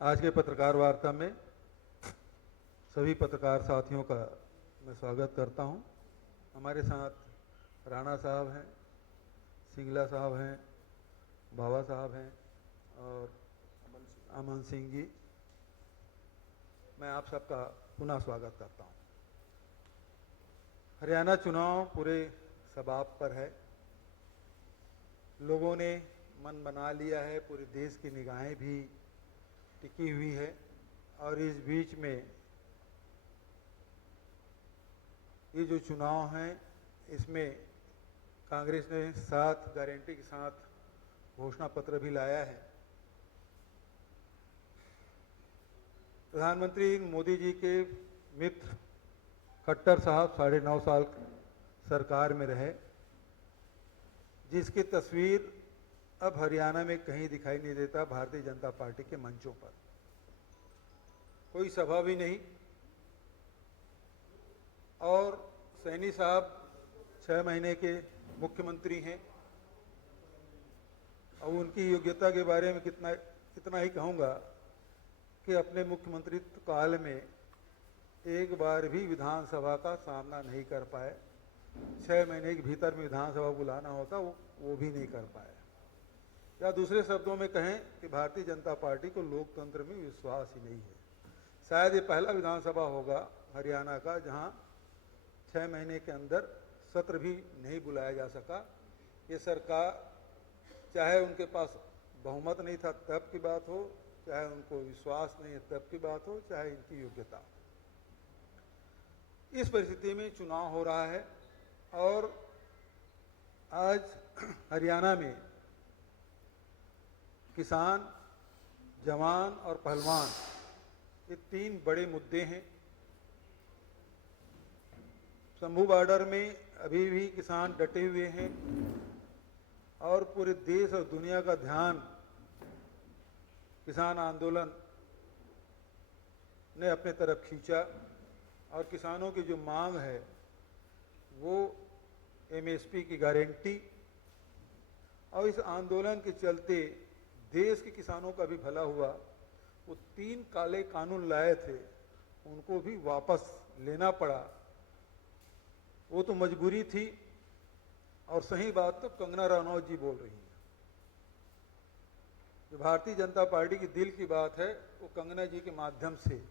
आज के पत्रकार वार्ता में सभी पत्रकार साथियों का मैं स्वागत करता हूं। हमारे साथ राणा साहब हैं, सिंगला साहब हैं, बाबा साहब हैं और अमन सिंह जी। मैं आप सबका पुनः स्वागत करता हूं। हरियाणा चुनाव पूरे शबाब पर है। लोगों ने मन बना लिया है, पूरे देश की निगाहें भी टिकी हुई है और इस बीच में ये जो चुनाव हैं इसमें कांग्रेस ने 7 गारंटी के साथ घोषणा पत्र भी लाया है। प्रधानमंत्री मोदी जी के मित्र खट्टर साहब 9.5 साल सरकार में रहे, जिसकी तस्वीर अब हरियाणा में कहीं दिखाई नहीं देता। भारतीय जनता पार्टी के मंचों पर कोई सभा भी नहीं। और सैनी साहब 6 महीने के मुख्यमंत्री हैं और उनकी योग्यता के बारे में इतना ही कहूँगा कि अपने मुख्यमंत्रित्व काल में एक बार भी विधानसभा का सामना नहीं कर पाए। 6 महीने के भीतर में विधानसभा बुलाना होता वो भी नहीं कर पाए। या दूसरे शब्दों में कहें कि भारतीय जनता पार्टी को लोकतंत्र में विश्वास ही नहीं है। शायद ये पहला विधानसभा होगा हरियाणा का जहां 6 महीने के अंदर सत्र भी नहीं बुलाया जा सका। ये सरकार, चाहे उनके पास बहुमत नहीं था तब की बात हो, चाहे उनको विश्वास नहीं है तब की बात हो, चाहे इनकी योग्यता। इस परिस्थिति में चुनाव हो रहा है और आज हरियाणा में किसान, जवान और पहलवान, ये 3 बड़े मुद्दे हैं। शंभू बॉर्डर में अभी भी किसान डटे हुए हैं और पूरे देश और दुनिया का ध्यान किसान आंदोलन ने अपने तरफ खींचा और किसानों की जो मांग है वो एमएसपी की गारंटी। और इस आंदोलन के चलते देश के किसानों का भी भला हुआ। वो 3 काले कानून लाए थे, उनको भी वापस लेना पड़ा। वो तो मजबूरी थी। और सही बात तो कंगना रनौत जी बोल रही हैं। जो भारतीय जनता पार्टी की दिल की बात है वो कंगना जी के माध्यम से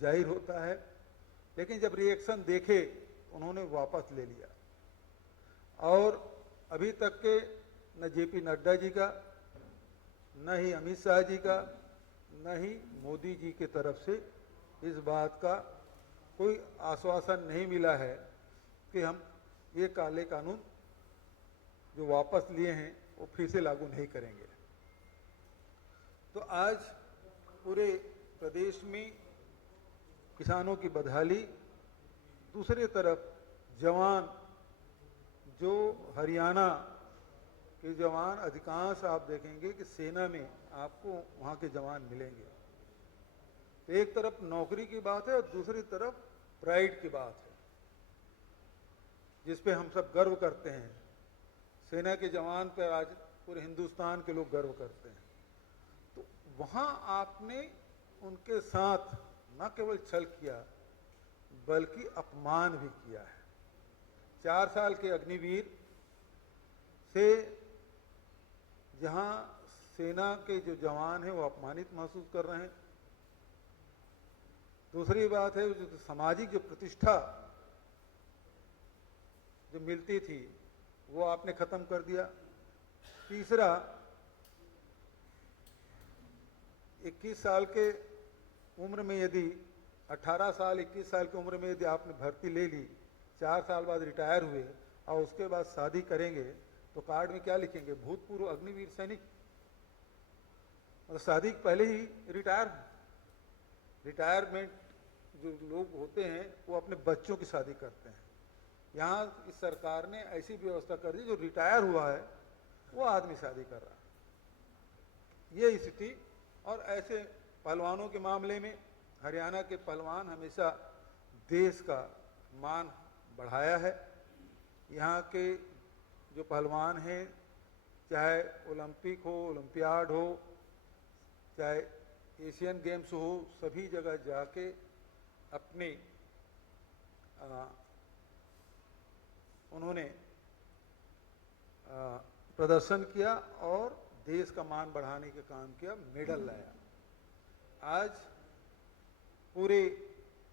जाहिर होता है, लेकिन जब रिएक्शन देखे उन्होंने वापस ले लिया। और अभी तक के न जेपी नड्डा जी का, न ही अमित शाह जी का, न ही मोदी जी की तरफ से इस बात का कोई आश्वासन नहीं मिला है कि हम ये काले कानून जो वापस लिए हैं वो फिर से लागू नहीं करेंगे। तो आज पूरे प्रदेश में किसानों की बदहाली, दूसरी तरफ जवान, जो हरियाणा के जवान अधिकांश आप देखेंगे कि सेना में आपको वहाँ के जवान मिलेंगे। तो एक तरफ नौकरी की बात है और दूसरी तरफ प्राइड की बात है, जिस पे हम सब गर्व करते हैं। सेना के जवान पर आज पूरे हिंदुस्तान के लोग गर्व करते हैं। तो वहाँ आपने उनके साथ न केवल छल किया बल्कि अपमान भी किया है। 4 साल के अग्निवीर से जहां सेना के जो जवान हैं वो अपमानित महसूस कर रहे हैं। दूसरी बात है जो सामाजिक जो प्रतिष्ठा जो मिलती थी वो आपने खत्म कर दिया। तीसरा, 21 साल के उम्र में यदि 18 साल 21 साल की उम्र में यदि आपने भर्ती ले ली, 4 साल बाद रिटायर हुए और उसके बाद शादी करेंगे तो कार्ड में क्या लिखेंगे? भूतपूर्व अग्निवीर सैनिक। और शादी पहले ही रिटायरमेंट जो लोग होते हैं वो अपने बच्चों की शादी करते हैं। यहाँ इस सरकार ने ऐसी व्यवस्था कर दी जो रिटायर हुआ है वो आदमी शादी कर रहा है। ये स्थिति। और ऐसे पहलवानों के मामले में हरियाणा के पहलवान हमेशा देश का मान बढ़ाया है। यहाँ के जो पहलवान हैं, चाहे ओलंपिक हो, ओलंपियाड हो, चाहे एशियन गेम्स हो, सभी जगह जाके अपने उन्होंने प्रदर्शन किया और देश का मान बढ़ाने का काम किया, मेडल लाया। आज पूरे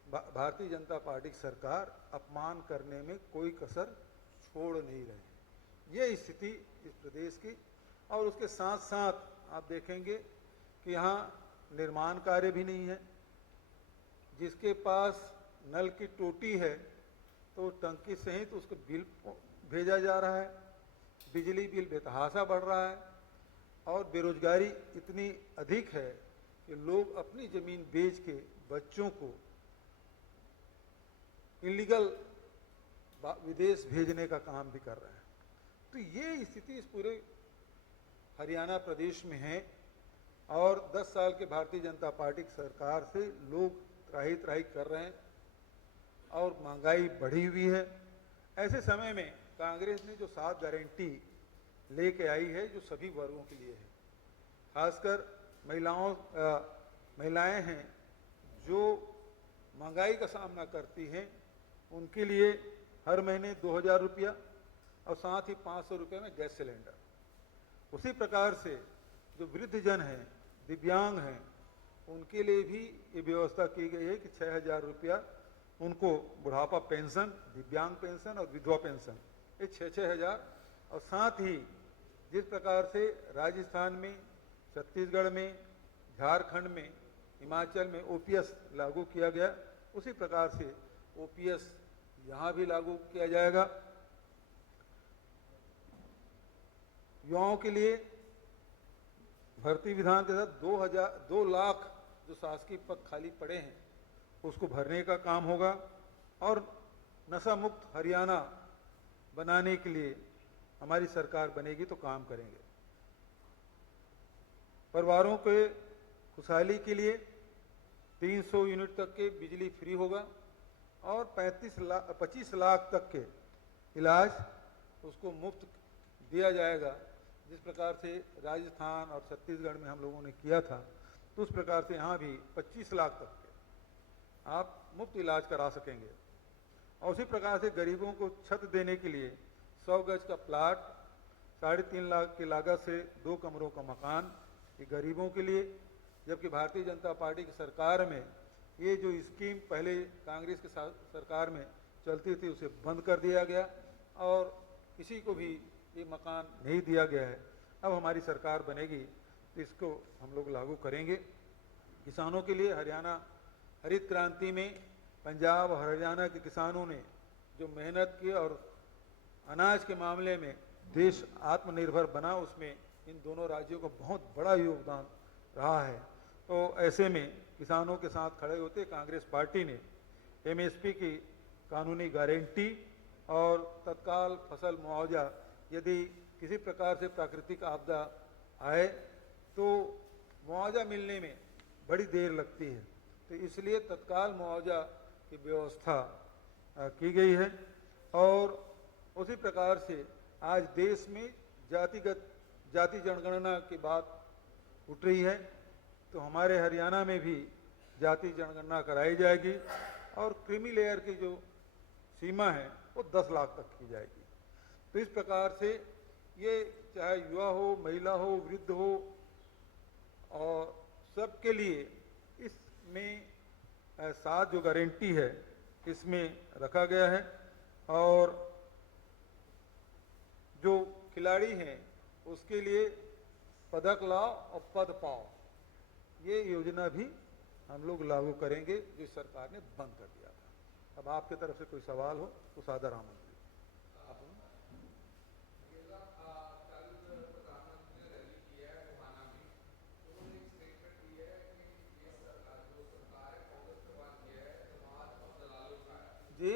भारतीय जनता पार्टी की सरकार अपमान करने में कोई कसर छोड़ नहीं रही है। ये स्थिति इस प्रदेश की, और उसके साथ साथ आप देखेंगे कि यहाँ निर्माण कार्य भी नहीं है। जिसके पास नल की टोटी है तो टंकी सहित उसको बिल भेजा जा रहा है, बिजली बिल बेतहाशा बढ़ रहा है, और बेरोजगारी इतनी अधिक है कि लोग अपनी जमीन बेच के बच्चों को इलीगल विदेश भेजने का काम भी कर रहे हैं। तो ये स्थिति इस पूरे हरियाणा प्रदेश में है, और 10 साल के भारतीय जनता पार्टी की सरकार से लोग त्राही त्राही कर रहे हैं और महंगाई बढ़ी हुई है। ऐसे समय में कांग्रेस ने जो 7 गारंटी लेके आई है, जो सभी वर्गों के लिए है, खासकर महिलाएं हैं जो महंगाई का सामना करती हैं, उनके लिए हर महीने 2000 रुपया और साथ ही 500 रुपये में गैस सिलेंडर। उसी प्रकार से जो वृद्धजन हैं, दिव्यांग हैं, उनके लिए भी ये व्यवस्था की गई है कि 6000 रुपया उनको बुढ़ापा पेंशन, दिव्यांग पेंशन और विधवा पेंशन, ये 6-6 हजार। और साथ ही जिस प्रकार से राजस्थान में, छत्तीसगढ़ में, झारखंड में, हिमाचल में ओपीएस लागू किया गया, उसी प्रकार से ओपीएस यहाँ भी लागू किया जाएगा। युवाओं के लिए भर्ती विधान के साथ 2 लाख जो शासकीय पद खाली पड़े हैं उसको भरने का काम होगा, और नशा मुक्त हरियाणा बनाने के लिए हमारी सरकार बनेगी तो काम करेंगे। परिवारों के खुशहाली के लिए 300 यूनिट तक के बिजली फ्री होगा, और 25 लाख तक के इलाज उसको मुफ्त दिया जाएगा। जिस प्रकार से राजस्थान और छत्तीसगढ़ में हम लोगों ने किया था, तो उस प्रकार से यहाँ भी 25 लाख तक के आप मुफ्त इलाज करा सकेंगे। और उसी प्रकार से गरीबों को छत देने के लिए 100 गज का प्लाट, 3.5 लाख की लागत से 2 कमरों का मकान, ये गरीबों के लिए। जबकि भारतीय जनता पार्टी की सरकार में ये जो स्कीम पहले कांग्रेस की सरकार में चलती थी उसे बंद कर दिया गया, और किसी को भी ये मकान नहीं दिया गया है। अब हमारी सरकार बनेगी तो इसको हम लोग लागू करेंगे। किसानों के लिए हरियाणा हरित क्रांति में पंजाब और हरियाणा के किसानों ने जो मेहनत की और अनाज के मामले में देश आत्मनिर्भर बना, उसमें इन दोनों राज्यों का बहुत बड़ा योगदान रहा है। तो ऐसे में किसानों के साथ खड़े होते कांग्रेस पार्टी ने एमएसपी की कानूनी गारंटी और तत्काल फसल मुआवजा, यदि किसी प्रकार से प्राकृतिक आपदा आए तो मुआवजा मिलने में बड़ी देर लगती है, तो इसलिए तत्काल मुआवजा की व्यवस्था की गई है। और उसी प्रकार से आज देश में जाति जनगणना की बात उठ रही है, तो हमारे हरियाणा में भी जाति जनगणना कराई जाएगी, और क्रीमी लेयर की जो सीमा है वो 10 लाख तक की जाएगी। तो इस प्रकार से ये चाहे युवा हो, महिला हो, वृद्ध हो, और सबके लिए इसमें 7 जो गारंटी है इसमें रखा गया है। और जो खिलाड़ी हैं उसके लिए पदक लाओ और पद पाओ, ये योजना भी हम लोग लागू करेंगे, जो सरकार ने बंद कर दिया था। अब आपके तरफ से कोई सवाल हो तो सादर आमंत्रित। जी,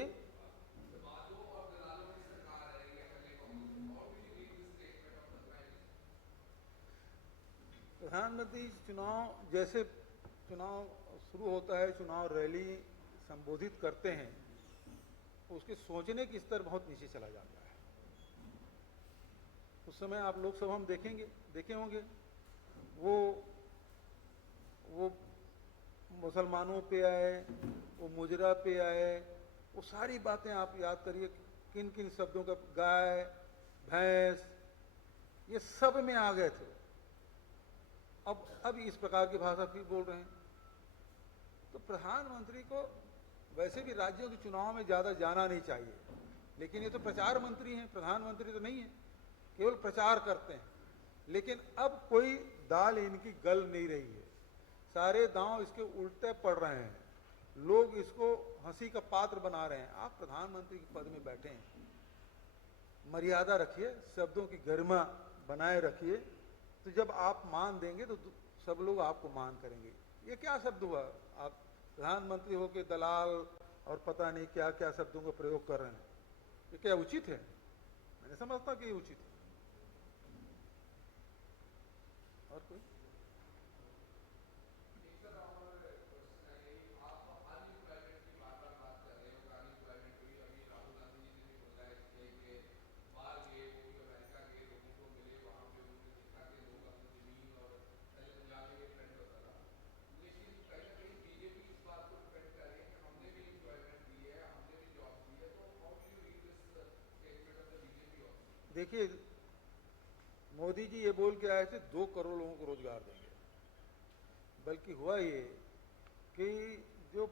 प्रधानमंत्री चुनाव, जैसे चुनाव शुरू होता है, चुनाव रैली संबोधित करते हैं, उसके सोचने की स्तर बहुत नीचे चला जाता है। उस समय आप लोकसभा में देखे होंगे, वो वो मुसलमानों पे आए, वो मुजरा पे आए, वो सारी बातें आप याद करिए, किन किन शब्दों का, गाय भैंस, ये सब में आ गए थे। अब इस प्रकार की भाषा फिर बोल रहे हैं। तो प्रधानमंत्री को वैसे भी राज्यों के चुनाव में ज्यादा जाना नहीं चाहिए, लेकिन ये तो प्रचार मंत्री हैं, प्रधानमंत्री तो नहीं है, केवल प्रचार करते हैं। लेकिन अब कोई दाल इनकी गल नहीं रही है, सारे दांव इसके उल्टे पड़ रहे हैं, लोग इसको हंसी का पात्र बना रहे हैं। आप प्रधानमंत्री के पद में बैठे हैं, मर्यादा रखिए, शब्दों की गरिमा बनाए रखिए, तो जब आप मान देंगे तो सब लोग आपको मान करेंगे। ये क्या शब्द हुआ? आप प्रधानमंत्री हो के दलाल और पता नहीं क्या क्या शब्दों का प्रयोग कर रहे हैं, ये क्या उचित है? मैंने समझता कि ये उचित है। और कोई? देखिए, मोदी जी ये बोल के आए थे 2 करोड़ लोगों को रोजगार देंगे, बल्कि हुआ ये कि जो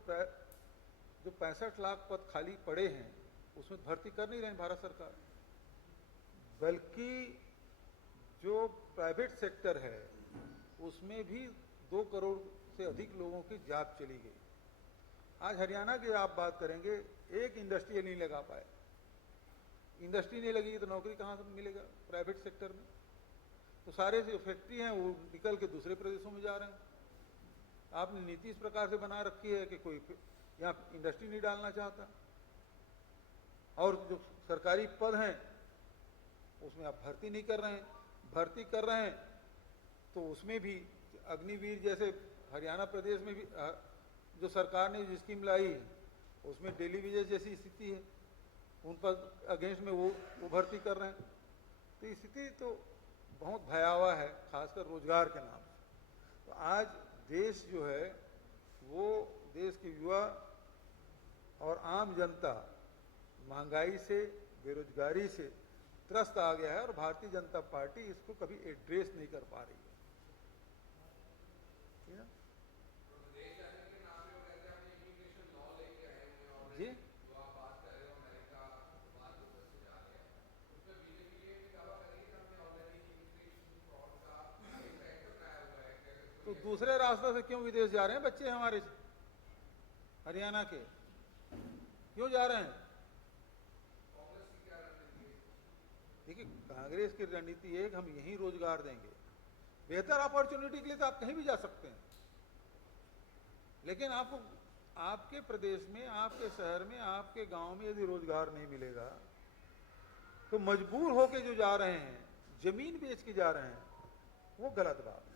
65 लाख पद खाली पड़े हैं उसमें भर्ती कर नहीं रहे भारत सरकार, बल्कि जो प्राइवेट सेक्टर है उसमें भी 2 करोड़ से अधिक लोगों की जॉब चली गई। आज हरियाणा की आप बात करेंगे, एक इंडस्ट्री नहीं लगा पाए। इंडस्ट्री नहीं लगी तो नौकरी कहाँ से मिलेगा प्राइवेट सेक्टर में? तो सारे जो फैक्ट्री हैं वो निकल के दूसरे प्रदेशों में जा रहे हैं। आपने नीति इस प्रकार से बना रखी है कि कोई यहाँ इंडस्ट्री नहीं डालना चाहता, और जो सरकारी पद हैं उसमें आप भर्ती नहीं कर रहे हैं। भर्ती कर रहे हैं तो उसमें भी अग्निवीर जैसे हरियाणा प्रदेश में भी जो सरकार ने जो स्कीम लाई है उसमें डेली वेजेस जैसी स्थिति है, उन पर अगेंस्ट में वो भर्ती कर रहे हैं। तो स्थिति तो बहुत भयावह है, खासकर रोजगार के नाम से। तो आज देश जो है वो, देश के युवा और आम जनता महंगाई से, बेरोजगारी से त्रस्त आ गया है, और भारतीय जनता पार्टी इसको कभी एड्रेस नहीं कर पा रही है। जी, तो दूसरे रास्ते से क्यों विदेश जा रहे हैं बच्चे हमारे हरियाणा के? क्यों जा रहे हैं? देखिए, कांग्रेस की रणनीति है कि हम यहीं रोजगार देंगे। बेहतर अपॉर्चुनिटी के लिए तो आप कहीं भी जा सकते हैं, लेकिन आपको आपके प्रदेश में, आपके शहर में, आपके गांव में यदि रोजगार नहीं मिलेगा तो मजबूर होके जो जा रहे हैं, जमीन बेच के जा रहे हैं, वो गलत बात है।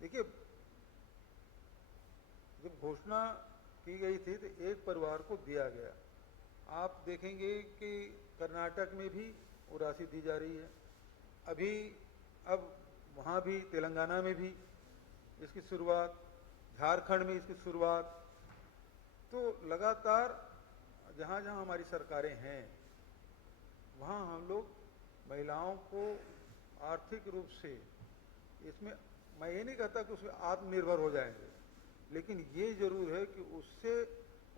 देखिए, जब घोषणा की गई थी तो एक परिवार को दिया गया। आप देखेंगे कि कर्नाटक में भी वो राशि दी जा रही है, अभी अब वहाँ भी, तेलंगाना में भी इसकी शुरुआत, झारखंड में इसकी शुरुआत। तो लगातार जहाँ जहाँ हमारी सरकारें हैं वहाँ हम लोग महिलाओं को आर्थिक रूप से, इसमें मैं ये नहीं कहता कि उसमें आत्मनिर्भर हो जाएंगे, लेकिन ये जरूर है कि उससे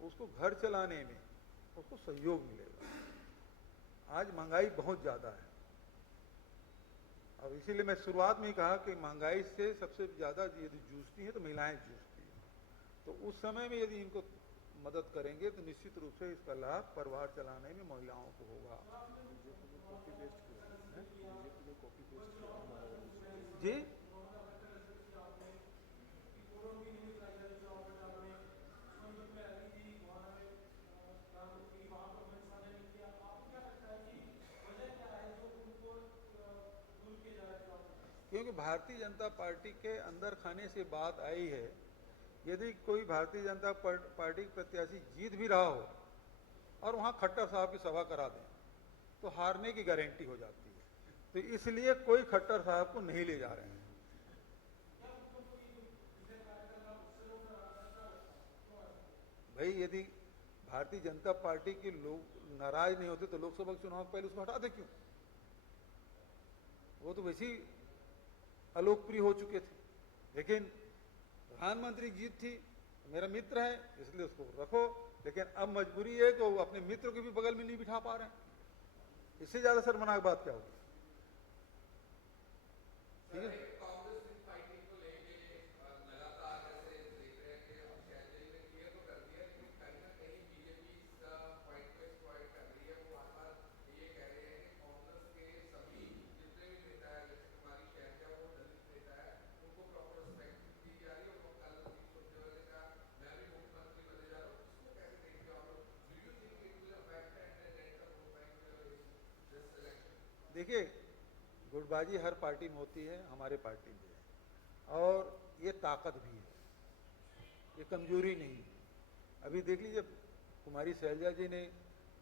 उसको घर चलाने में उसको सहयोग मिलेगा। आज महंगाई बहुत ज़्यादा है, अब इसीलिए मैं शुरुआत में ही कहा कि महंगाई से सबसे ज़्यादा यदि जूझती हैं तो महिलाएं जूझती हैं। तो उस समय में यदि इनको मदद करेंगे तो निश्चित रूप से इसका लाभ परिवार चलाने में महिलाओं को होगा। जी, क्योंकि भारतीय जनता पार्टी के अंदर खाने से बात आई है, यदि कोई भारतीय जनता पार्टी प्रत्याशी जीत भी रहा हो और वहां खट्टर साहब की सभा करा दें तो हारने की गारंटी हो जाती है। तो इसलिए कोई खट्टर साहब को नहीं ले जा रहे हैं। भाई यदि भारतीय जनता पार्टी के लोग नाराज नहीं होते तो लोकसभा के चुनाव पहले उसको हटा दे क्यों? वो तो वैसे ही अलोकप्रिय हो चुके थे। लेकिन प्रधानमंत्री जीत थी, मेरा मित्र है इसलिए उसको रखो, लेकिन अब मजबूरी है कि वो अपने मित्र को भी बगल में नहीं बिठा पा रहे हैं। इससे ज्यादा शर्मनाक बात क्या होगी? ठीक है, देखिए गुटबाजी हर पार्टी में होती है, हमारे पार्टी में है, और ये ताकत भी है, ये कमजोरी नहीं है। अभी देख लीजिए कुमारी शैलजा जी ने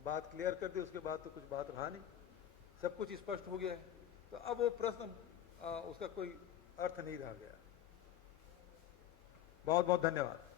बात क्लियर कर दी, उसके बाद तो कुछ बात रहा नहीं, सब कुछ स्पष्ट हो गया है। तो अब वो प्रश्न उसका कोई अर्थ नहीं रह गया। बहुत बहुत धन्यवाद।